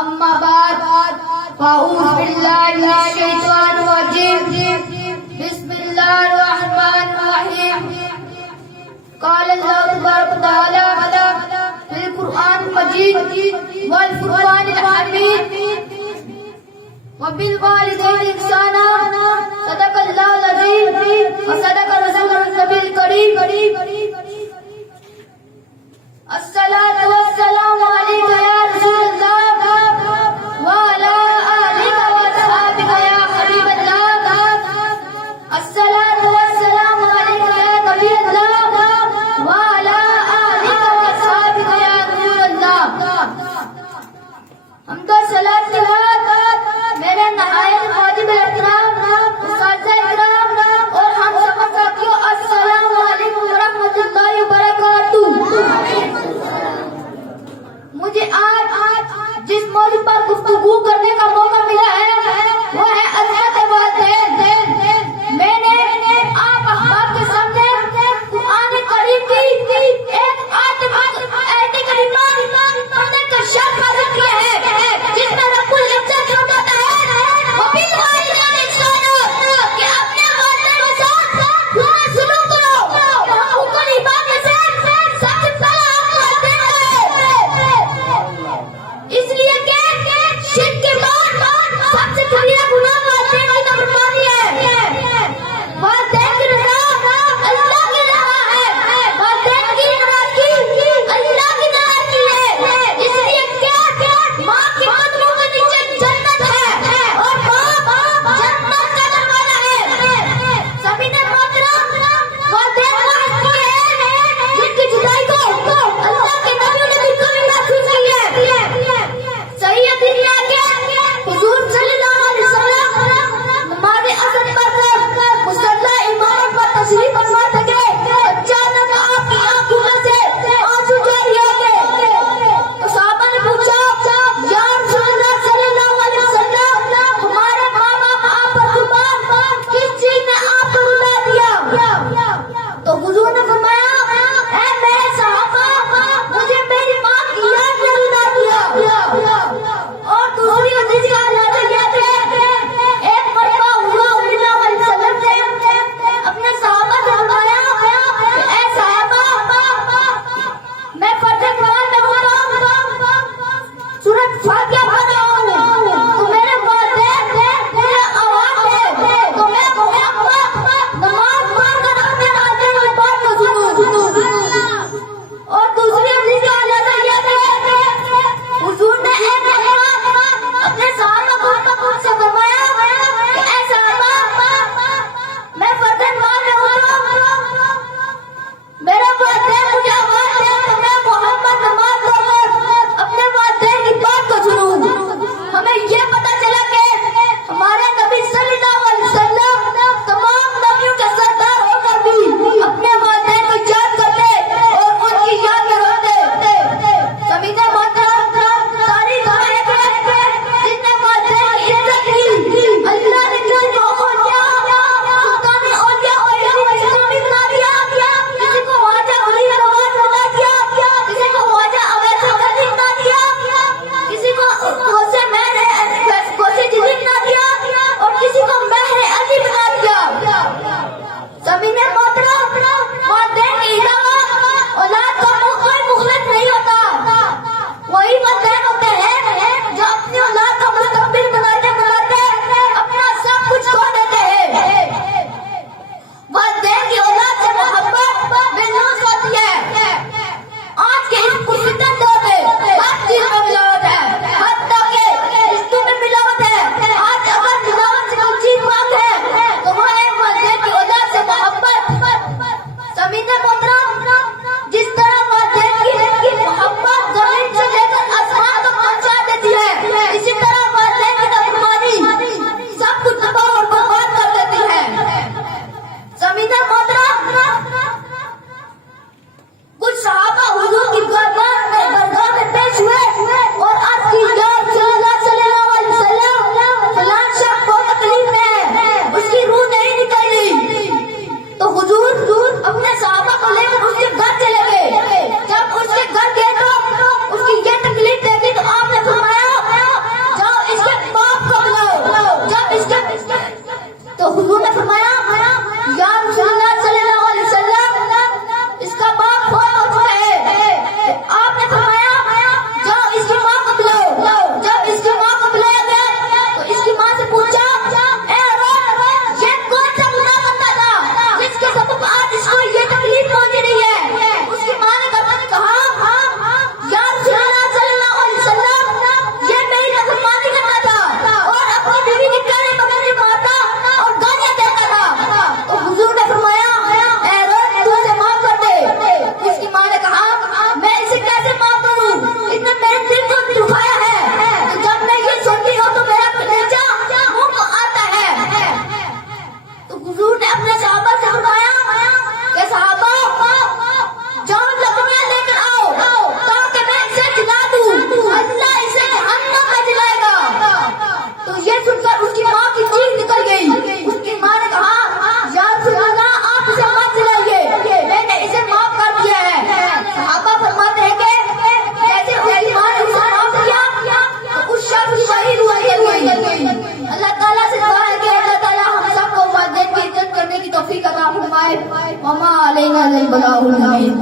أما بعد فأعوذ بالله من الشيطان الرجيم بسم الله الرحمن الرحيم قال الله تبارك وتعالى في القرآن المجيد والفرقان الحميد وبالوالدين إحسانا صدق الله العظيم وصدق رسوله النبي الكريم الصلاة والسلام عليك يا رسول الله وعلى آلك وأصحابك يا حبيب الله الصلاة والسلام عليك يا نبي الله وعلى آلك وأصحابك يا رسول الله ہم کا صلاۃ کے بعد میرے نہایت واجب احترام اساتذہ اکرام اور ہم سب ساتھیوں السلام علیکم ورحمۃ اللہ وبرکاتہ. مجھے آج جس موضوع پر گفتگو کرنے کا موقع ملا ہے وہ ہے عظمت والدین. میں نے آپ احباب کے سامنے قرآن کریم کی ایک آیت کریمہ کا شرح حاصل کیا ہے جس میں رب علينا البلاغ المبين